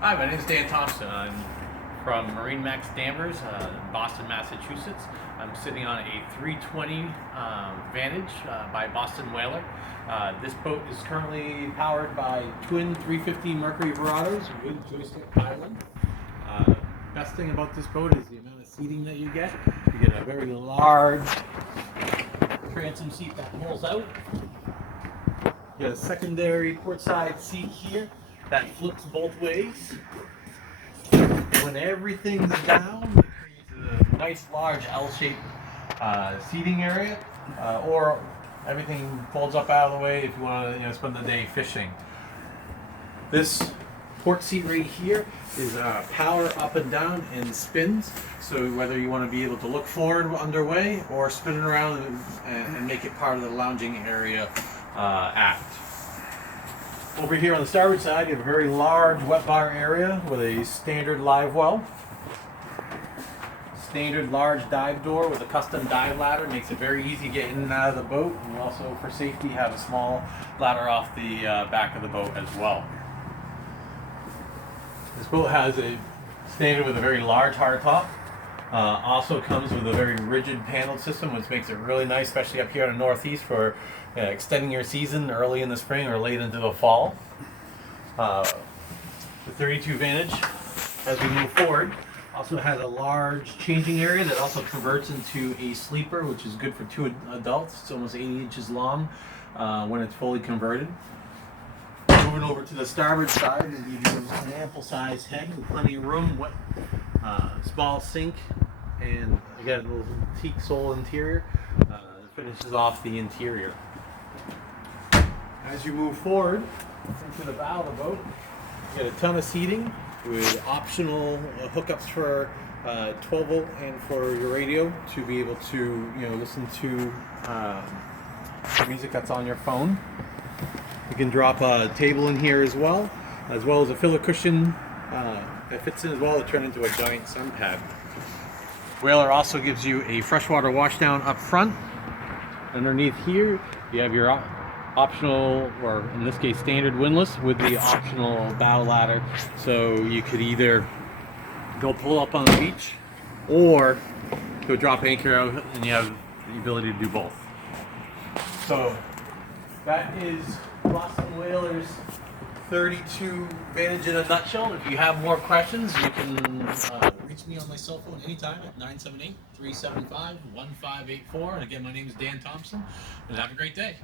Hi, my name is Dan Thompson. I'm from MarineMax Danvers, Boston, Massachusetts. I'm sitting on a 320 Vantage by Boston Whaler. This boat is currently powered by twin 350 Mercury Verados with joystick pilot. Best thing about this boat is the amount of seating that you get. You get a very large transom seat that pulls out. You get a secondary portside seat here that flips both ways. When everything's down, it creates a nice large L-shaped seating area, or everything folds up out of the way if you want to spend the day fishing. This port seat right here is power up and down and spins, so whether you want to be able to look forward underway or spin it around and make it part of the lounging area aft. Over here on the starboard side, you have a very large wet bar area with a standard live well. Standard large dive door with a custom dive ladder makes it very easy to get in and out of the boat. And you also, for safety, have a small ladder off the back of the boat as well. This boat has a standard with a very large hardtop. Also comes with a very rigid panel system, which makes it really nice, especially up here in the Northeast for extending your season early in the spring or late into the fall. The 32 Vantage, as we move forward, also has a large changing area that also converts into a sleeper, which is good for two adults. It's almost 80 inches long when it's fully converted. Moving over to the starboard side, and give you an ample sized head with plenty of room, small sink, and again a little teak sole interior finishes off the interior. As you move forward into the bow of the boat, you get a ton of seating with optional hookups for 12 volt and for your radio to be able to listen to the music that's on your phone. You can drop a table in here as well as a filler cushion that fits in as well to turn into a giant sun pad. Whaler also gives you a freshwater washdown up front. Underneath here, you have your optional, or in this case standard windlass with the optional bow ladder, so you could either go pull up on the beach or go drop anchor out, and you have the ability to do both. So that is Boston Whaler's 32 Vantage in a nutshell. If you have more questions, you can reach me on my cell phone anytime at 978-375-1584. And again, my name is Dan Thompson, and have a great day.